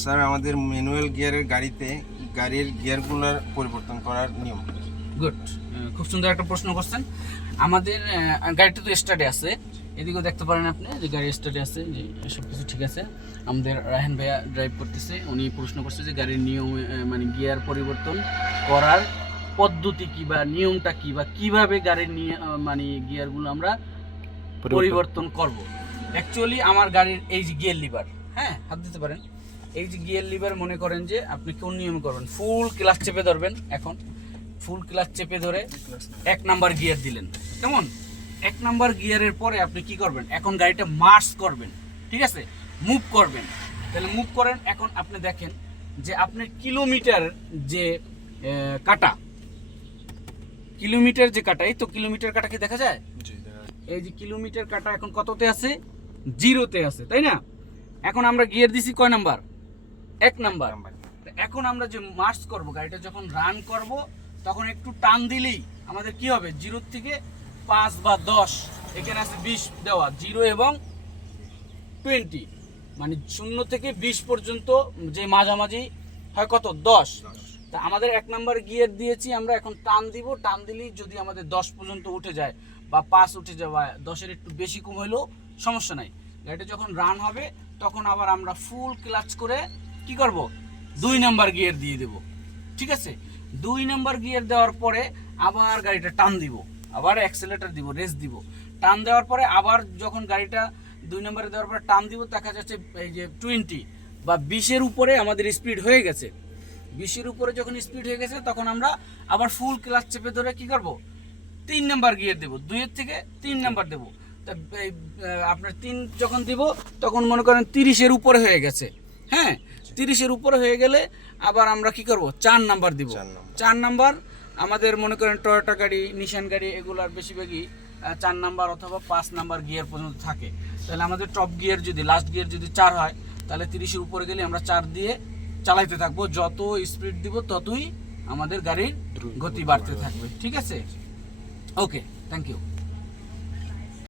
Sir আমাদের manual গিয়ারের গাড়িতে গাড়ির গিয়ারগুলোর পরিবর্তন করার নিয়ম। গুড, খুব সুন্দর একটা প্রশ্ন করছেন। আমাদের গাড়িটা তো স্টার্টে আছে, এদিকেও দেখতে পারেন আপনি যে গাড়ি স্টার্টে আছে, যে সব কিছু ঠিক আছে। আমাদের রায়হান ভাইয়া ড্রাইভ করতেছে, উনি প্রশ্ন করছে যে গাড়ির নিয়ম মানে গিয়ার পরিবর্তন করার পদ্ধতি কী বা নিয়মটা কী বা কীভাবে গাড়ির মানে গিয়ারগুলো আমরা পরিবর্তন করব। অ্যাকচুয়ালি আমার গাড়ির এই যে গিয়ার লিভার, হ্যাঁ হাত দিতে পারেন, এই যে গিয়ার লিভার মনে করেন যে আপনি কোন নিয়মে করবেন, ফুল ক্লাচ চেপে ধরবেন। এখন ফুল ক্লাচ চেপে ধরে 1 নাম্বার গিয়ার দিলেন, কেমন? 1 নাম্বার গিয়ারের পরে আপনি কি করবেন, এখন গাড়িটা মার্চ করবেন, ঠিক আছে, মুভ করবেন। তাহলে মুভ করেন। এখন আপনি দেখেন যে আপনার কিলোমিটার যে কাটা, কিলোমিটার যে কাটা, এই তো কিলোমিটার কাটা কি দেখা যায়? এই যে কিলোমিটার কাটা এখন কততে আছে? 0-তে আছে, তাই না? এখন আমরা গিয়ার দিছি কয় নাম্বার? 1 নাম্বার। এখন আমরা যে মার্চ করব, গাড়িটা যখন রান করব, তখন একটু টান দিলেই আমাদের কি হবে, 0 থেকে 5 বা 10, এখানে আছে 20 দেওয়া, 0 এবং 20, মানে 0 থেকে 20 পর্যন্ত যে মাঝামাঝি হয় কত, 10। তা আমাদের 1 নাম্বার গিয়ার দিয়েছি আমরা, এখন টান দিব, টান দিলেই যদি আমাদের 10 পর্যন্ত উঠে যায় বা 5 উঠে যায় বা 10-এর একটু বেশি কম হলেও সমস্যা নাই। গাড়িটা যখন রান হবে তখন আবার আমরা ফুল ক্লাচ করে কি করব, 2 নাম্বার গিয়ার দিয়ে দেব, ঠিক আছে? 2 নাম্বার গিয়ার দেওয়ার পরে আবার গাড়িটা টান দিব, আবার অ্যাক্সেলেটর দিব, রেস দিব। টান দেওয়ার পরে আবার যখন গাড়িটা 2 নাম্বারে দেওয়ার পরে টান দিব, দেখা যাচ্ছে এই যে 20 বা 20-এর উপরে আমাদের স্পিড হয়ে গেছে। 20-এর উপরে যখন স্পিড হয়ে গেছে তখন আমরা আবার ফুল ক্লাচ চেপে ধরে কি করব, 3 নাম্বার গিয়ার দেব, 2-এর থেকে 3 নাম্বার দেব। তা আপনার 3 যখন দিব তখন মনে করেন 30-এর উপরে হয়ে গেছে, হ্যাঁ, 30-এর উপরে হয়ে গেলে আবার আমরা কি করব, 4 নাম্বার দিব। 4 নাম্বার আমাদের মনে করেন টয়োটা গাড়ি, নিশান গাড়ি, এগুলার বেশিরভাগই 4 নাম্বার অথবা 5 নাম্বার গিয়ার পর্যন্ত থাকে। তাহলে আমাদের টপ গিয়ার যদি, লাস্ট গিয়ার যদি 4 হয়, তাহলে 30-এর উপরে গেলে আমরা 4 দিয়ে চালাইতে থাকবো। যত স্পিড দিব ততই আমাদের গাড়ির গতি বাড়তে থাকবে, ঠিক আছে? ওকে, থ্যাংক ইউ।